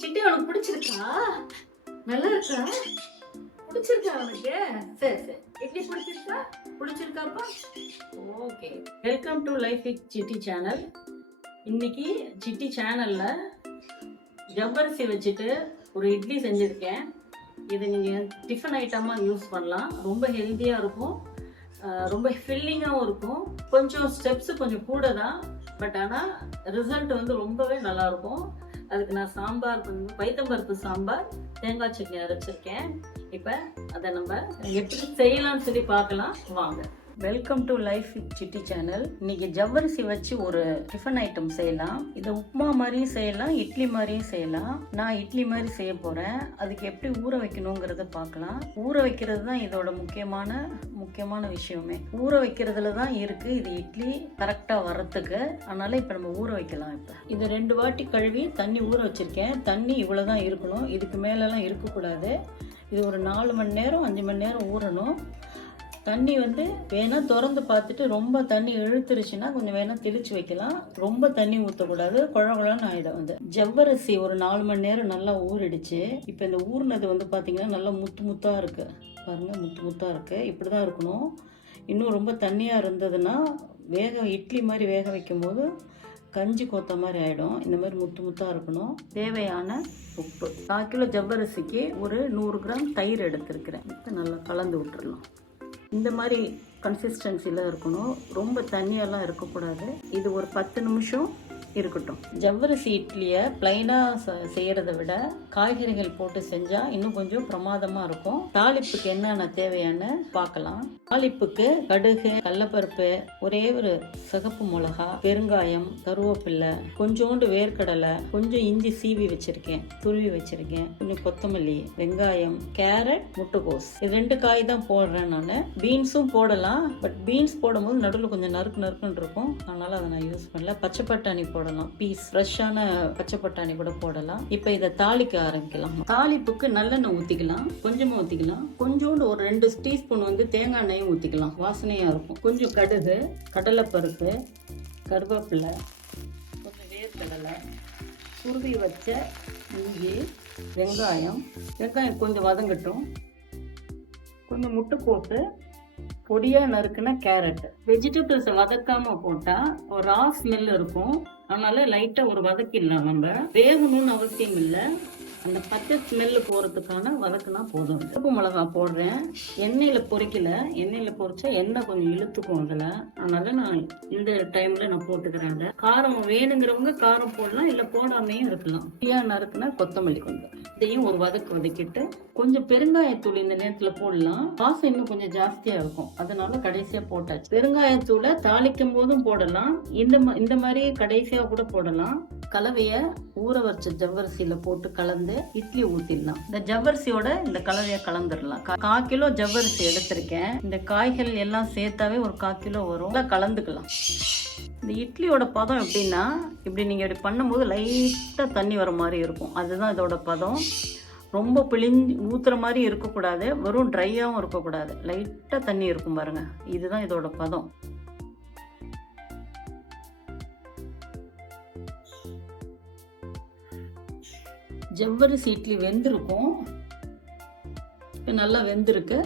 City உனக்கு பிடிச்சிருக்கா? நல்லா இருக்கா? பிடிச்சிருக்கா உனக்கு? சரி சரி. இட்லி பிடிச்சிருக்கா? பிடிச்சிருக்காப்பா? Okay. Welcome to life with Chitti channel. இன்னைக்கு சிட்டி சேனல்ல ஜவ்வரிசி வச்சுட்டு ஒரு இட்லி செஞ்சுருக்கேன். இது நீங்கள் டிஃபன் ஐட்டமாக யூஸ் பண்ணலாம். ரொம்ப ஹெல்த்தியாக இருக்கும், ரொம்ப ஃபில்லிங்காகவும் இருக்கும். கொஞ்சம் ஸ்டெப்ஸு கொஞ்சம் கூட தான், பட் ஆனால் ரிசல்ட் வந்து ரொம்பவே நல்லாயிருக்கும். அதுக்கு நான் சாம்பார் பைத்தம்பருப்பு சாம்பார், தேங்காய் சட்னி அரைச்சிருக்கேன். இப்போ அதை நம்ம எப்படி செய்யலாம்னு சொல்லி பார்க்கலாம் வாங்க. Welcome to life with Chitti channel. இன்னைக்கு ஜவ்வரிசி வச்சு ஒரு டிஃபன் ஐட்டம் செய்யலாம். இதை உப்புமா மாதிரியும் செய்யலாம், இட்லி மாதிரியும் செய்யலாம். நான் இட்லி மாதிரி செய்ய போகிறேன். அதுக்கு எப்படி ஊற வைக்கணுங்கிறத பார்க்கலாம். ஊற வைக்கிறது தான் இதோட முக்கியமான விஷயமே. ஊற வைக்கிறதுல தான் இருக்குது இது இட்லி கரெக்டாக வர்றதுக்கு. அதனால் இப்போ நம்ம ஊற வைக்கலாம். இப்போ இதை 2 வாட்டி கழுவி தண்ணி ஊற வச்சுருக்கேன். தண்ணி இவ்வளோ தான் இருக்கணும், இதுக்கு மேலெலாம் இருக்கக்கூடாது. இது ஒரு 4 மணி நேரம் 5 மணி நேரம் ஊறணும். தண்ணி வந்து வேணால் திறந்து பார்த்துட்டு ரொம்ப தண்ணி இழுத்துருச்சுன்னா கொஞ்சம் வேணால் தெளித்து வைக்கலாம். ரொம்ப தண்ணி ஊற்றக்கூடாது, குழகுழன்னு ஆகிடும். வந்து ஜவ்வரிசி ஒரு 4 மணி நேரம் நல்லா ஊறிடுச்சு. இப்போ இந்த ஊறினது வந்து பார்த்திங்கன்னா நல்லா முத்தாக இருக்குது. பாருங்கள், முத்தாக இருக்குது. இப்படி தான் இருக்கணும். இன்னும் ரொம்ப தண்ணியாக இருந்ததுன்னா இட்லி மாதிரி வேக வைக்கும் போது கஞ்சி கோத்த மாதிரி ஆகிடும். இந்த மாதிரி முத்தாக இருக்கணும். தேவையான உப்பு, 4 கிலோ ஜவ்வரிசிக்கு ஒரு 100 கிராம் தயிர் எடுத்துருக்கிறேன். இப்போ நல்லா கலந்து விட்டுறலாம். இந்த மாதிரி கன்சிஸ்டன்சியில் இருக்கணும், ரொம்ப தண்ணியெல்லாம் இருக்கக்கூடாது. இது ஒரு 10 நிமிஷம் இருக்கட்டும். ஜவ்வரிசி இட்லியை பிளைனாக செய்கிறத விட காய்கறிகள் போட்டு செஞ்சால் இன்னும் கொஞ்சம் பிரமாதமாக இருக்கும். தாளிப்புக்கு என்னென்ன தேவையான பார்க்கலாம். தாளிப்புக்கு கடுகு, கடலப்பருப்பு, ஒரே ஒரு சிகப்பு மிளகா, பெருங்காயம், கருவேப்பிலை, கொஞ்சோண்டு வேர்க்கடலை, கொஞ்சம் இஞ்சி சீவி வச்சுருக்கேன், துருவி வச்சுருக்கேன், கொஞ்சம் கொத்தமல்லி, வெங்காயம், கேரட், முட்டைகோஸ். இது 2 காய் தான் போடுறேன் நான். பீன்ஸும் போடலாம், பட் பீன்ஸ் போடும்போது நடுவில் கொஞ்சம் நறுக்குன்னு இருக்கும், அதனால் அதை நான் யூஸ் பண்ணல. பச்சை பட்டாணி போடலாம், பீஸ் ஃப்ரெஷ்ஷான பச்சை பட்டாணி கூட போடலாம். இப்போ இதை தாளிக்க ஆரம்பிக்கலாம். தாளிப்புக்கு நல்லெண்ணெய் ஊற்றிக்கலாம், கொஞ்சமாக ஊற்றிக்கலாம். கொஞ்சோண்டு ஒரு 2 டீஸ்பூன் வந்து தேங்காய் எண்ணெயும் ஊற்றிக்கலாம், வாசனையாக இருக்கும். கொஞ்சம் கடுகு, கடலைப்பருப்பு, கருவேப்பிலை, கொஞ்சம் வேர்க்கடலை, துருவி வச்ச இஞ்சி, வெங்காயம் கொஞ்சம் வதங்கட்டும். கொஞ்சம் முட்டைக்கோசு, பொடியாக நறுக்குன கேரட். வெஜிடபிள்ஸை வதக்காமல் போட்டால் ஒரு ரா ஸ்மெல் இருக்கும், அதனால லைட்டாக ஒரு வதக்கிடலாம். நம்ம வேகணும்னு அவசியம் இல்லை, அந்த பச்சை ஸ்மெல்லு போகிறதுக்கான வதக்குனா போதும். உப்பு மிளகா போடுறேன். எண்ணெயில் பொரிக்கல, எண்ணெயில் பொரிச்சா எண்ணெய் கொஞ்சம் இழுத்துக்கும் அதில், அதனால நான் இந்த டைமில் நான் போட்டுக்கிறேன். காரம் வேணுங்கிறவங்க காரம் போடலாம், இல்லை போடாமையும் இருக்கலாம். பொடியாக நறுக்குனா கொத்தமல்லி கொஞ்சம், இதையும் ஒரு வதக்கிட்டு கொஞ்சம் பெருங்காயத்தூள் இந்த நேரத்தில் போடலாம். வாசம் இன்னும் கொஞ்சம் ஜாஸ்தியாக இருக்கும், அதனால கடைசியாக போட்டாச்சு. பெருங்காயத்தூளை தாளிக்கும் போதும் போடலாம், இந்த மாதிரி கடைசியாக கூட போடலாம். கலவையை ஊற வச்ச ஜவ்வரிசியில் போட்டு கலந்து இட்லி ஊற்றிடலாம். இந்த ஜவ்வரிசியோட இந்த கலவையை கலந்துடலாம். 1/4 கிலோ ஜவ்வரிசி எடுத்திருக்கேன். இந்த காய்கள் எல்லாம் சேர்த்தாவே ஒரு 1/4 கிலோ வரும். கலந்துக்கலாம். இந்த இட்லியோட பதம் எப்படின்னா, இப்படி நீங்கள் இப்படி பண்ணும்போது லைட்டாக தண்ணி வர மாதிரி இருக்கும், அதுதான் இதோட பதம். ரொம்ப பிழிஞ்சு ஊற்றுற மாதிரி இருக்கக்கூடாது, வெறும் ட்ரையாகவும் இருக்கக்கூடாது, லைட்டாக தண்ணி இருக்கும் பாருங்கள், இதுதான் இதோட பதம். ஜவ்வரிசி இட்லி வெந்திருக்கும், இப்போ நல்லா வெந்திருக்கு.